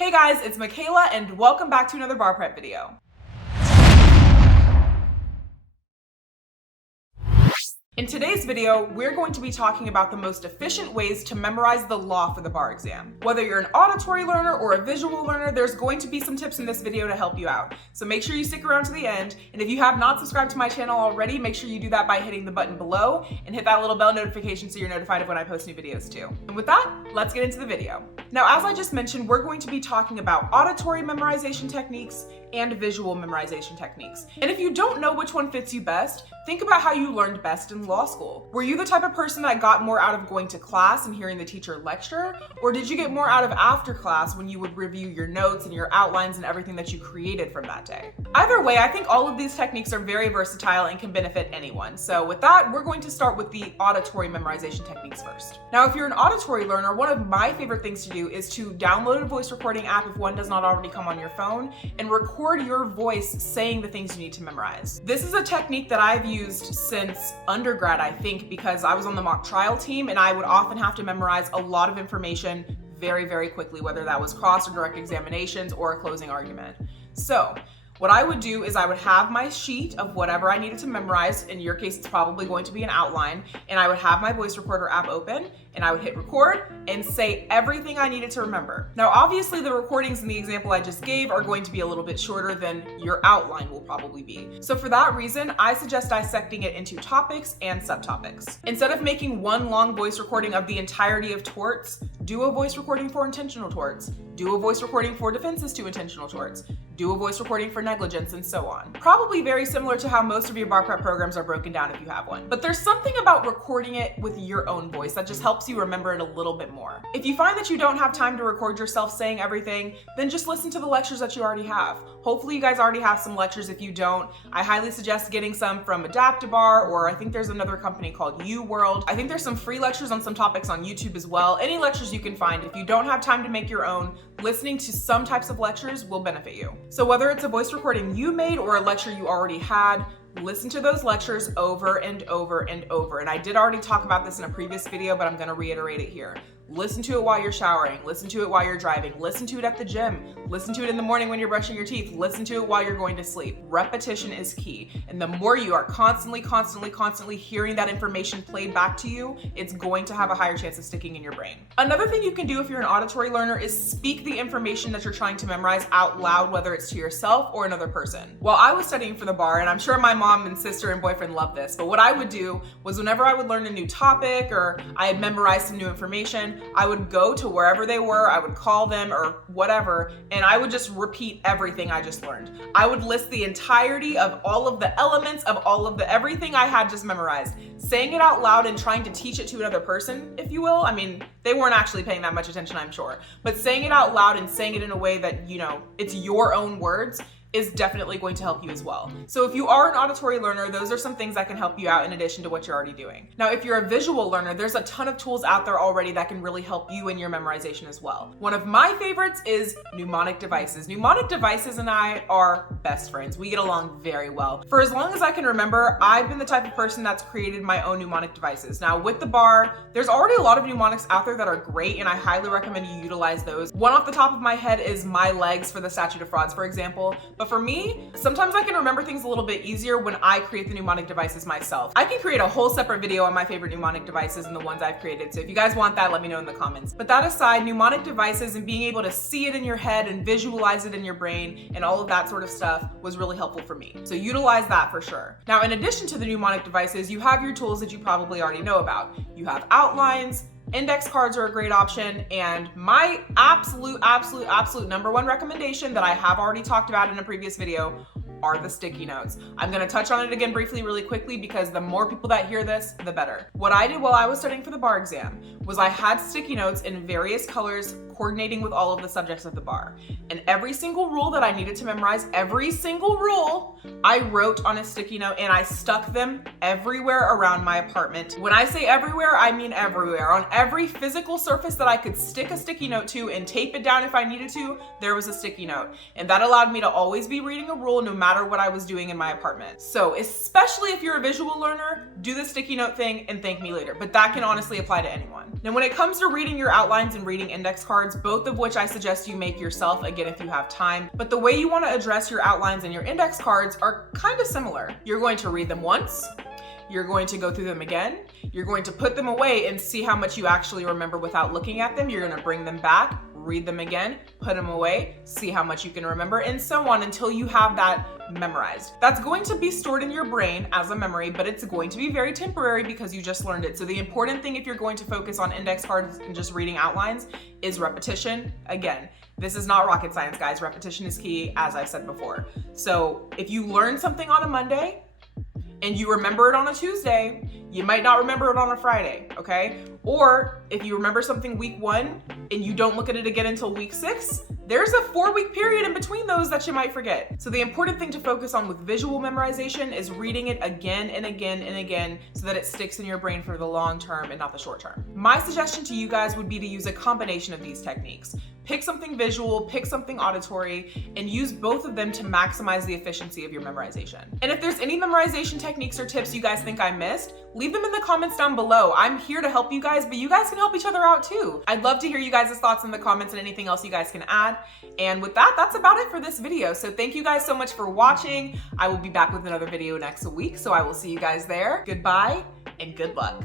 Hey guys, it's Mikayla and welcome back to another bar prep video. In today's video, we're going to be talking about the most efficient ways to memorize the law for the bar exam. Whether you're an auditory learner or a visual learner, there's going to be some tips in this video to help you out. So make sure you stick around to the end. And if you have not subscribed to my channel already, make sure you do that by hitting the button below and hit that little bell notification so you're notified of when I post new videos too. And with that, let's get into the video. Now, as I just mentioned, we're going to be talking about auditory memorization techniques and visual memorization techniques. And if you don't know which one fits you best, think about how you learned best in law school. Were you the type of person that got more out of going to class and hearing the teacher lecture? Or did you get more out of after class when you would review your notes and your outlines and everything that you created from that day? Either way, I think all of these techniques are very versatile and can benefit anyone. So with that, we're going to start with the auditory memorization techniques first. Now, if you're an auditory learner, one of my favorite things to do is to download a voice recording app if one does not already come on your phone and record your voice saying the things you need to memorize. This is a technique that I've used since undergrad, I think, because I was on the mock trial team and I would often have to memorize a lot of information very, very quickly, whether that was cross or direct examinations or a closing argument. So what I would do is I would have my sheet of whatever I needed to memorize. In your case, it's probably going to be an outline. And I would have my voice recorder app open and I would hit record and say everything I needed to remember. Now, obviously the recordings in the example I just gave are going to be a little bit shorter than your outline will probably be. So for that reason, I suggest dissecting it into topics and subtopics. Instead of making one long voice recording of the entirety of torts, do a voice recording for intentional torts, do a voice recording for defenses to intentional torts, do a voice recording for negligence, and so on. Probably very similar to how most of your bar prep programs are broken down if you have one. But there's something about recording it with your own voice that just helps you remember it a little bit more. If you find that you don't have time to record yourself saying everything, then just listen to the lectures that you already have. Hopefully you guys already have some lectures. If you don't, I highly suggest getting some from Adaptabar, or I think there's another company called UWorld. I think there's some free lectures on some topics on YouTube as well. Any lectures you can find. If you don't have time to make your own, listening to some types of lectures will benefit you. So whether it's a voice recording you made or a lecture you already had, listen to those lectures over and over and over. And I did already talk about this in a previous video, but I'm gonna reiterate it here. Listen to it while you're showering, listen to it while you're driving, listen to it at the gym, listen to it in the morning when you're brushing your teeth, listen to it while you're going to sleep. Repetition is key. And the more you are constantly hearing that information played back to you, it's going to have a higher chance of sticking in your brain. Another thing you can do if you're an auditory learner is speak the information that you're trying to memorize out loud, whether it's to yourself or another person. While I was studying for the bar, and I'm sure my mom and sister and boyfriend love this, but what I would do was whenever I would learn a new topic or I had memorized some new information, I would go to wherever they were, I would call them or whatever, and I would just repeat everything I just learned. I would list the entirety of all of the elements of all of the everything I had just memorized, saying it out loud and trying to teach it to another person, if you will. I mean, they weren't actually paying that much attention, I'm sure, but saying it out loud and saying it in a way that, you know, it's your own words is definitely going to help you as well. So if you are an auditory learner, those are some things that can help you out in addition to what you're already doing. Now, if you're a visual learner, there's a ton of tools out there already that can really help you in your memorization as well. One of my favorites is mnemonic devices. Mnemonic devices and I are best friends. We get along very well. For as long as I can remember, I've been the type of person that's created my own mnemonic devices. Now with the bar, there's already a lot of mnemonics out there that are great and I highly recommend you utilize those. One off the top of my head is My Legs for the statute of frauds, for example. But for me, sometimes I can remember things a little bit easier when I create the mnemonic devices myself. I can create a whole separate video on my favorite mnemonic devices and the ones I've created. So if you guys want that, let me know in the comments. But that aside, mnemonic devices and being able to see it in your head and visualize it in your brain and all of that sort of stuff was really helpful for me. So utilize that for sure. Now, in addition to the mnemonic devices, you have your tools that you probably already know about. You have outlines, index cards are a great option, and my absolute number one recommendation that I have already talked about in a previous video are the sticky notes. I'm gonna touch on it again briefly really quickly because the more people that hear this, the better. What I did while I was studying for the bar exam was I had sticky notes in various colors coordinating with all of the subjects of the bar. And every single rule that I needed to memorize, every single rule, I wrote on a sticky note and I stuck them everywhere around my apartment. When I say everywhere, I mean everywhere. On every physical surface that I could stick a sticky note to and tape it down if I needed to, there was a sticky note. And that allowed me to always be reading a rule no matter what I was doing in my apartment. So especially if you're a visual learner, do the sticky note thing and thank me later. But that can honestly apply to anyone. Now, when it comes to reading your outlines and reading index cards, cards, both of which I suggest you make yourself, again, if you have time. But the way you want to address your outlines and your index cards are kind of similar. You're going to read them once, you're going to go through them again, you're going to put them away and see how much you actually remember without looking at them, you're going to bring them back, read them again, put them away, see how much you can remember, and so on until you have that memorized. That's going to be stored in your brain as a memory, but it's going to be very temporary because you just learned it. So the important thing if you're going to focus on index cards and just reading outlines is repetition. Again, this is not rocket science, guys. Repetition is key, as I've said before. So if you learn something on a Monday and you remember it on a Tuesday, you might not remember it on a Friday, okay? Or if you remember something week 1 and you don't look at it again until week 6, there's a 4-week period in between those that you might forget. So the important thing to focus on with visual memorization is reading it again and again and again so that it sticks in your brain for the long term and not the short term. My suggestion to you guys would be to use a combination of these techniques. Pick something visual, pick something auditory, and use both of them to maximize the efficiency of your memorization. And if there's any memorization techniques or tips you guys think I missed, leave them in the comments down below. I'm here to help you guys, but you guys can help each other out too. I'd love to hear you guys' thoughts in the comments and anything else you guys can add. And with that, that's about it for this video. So thank you guys so much for watching. I will be back with another video next week, so I will see you guys there. Goodbye and good luck.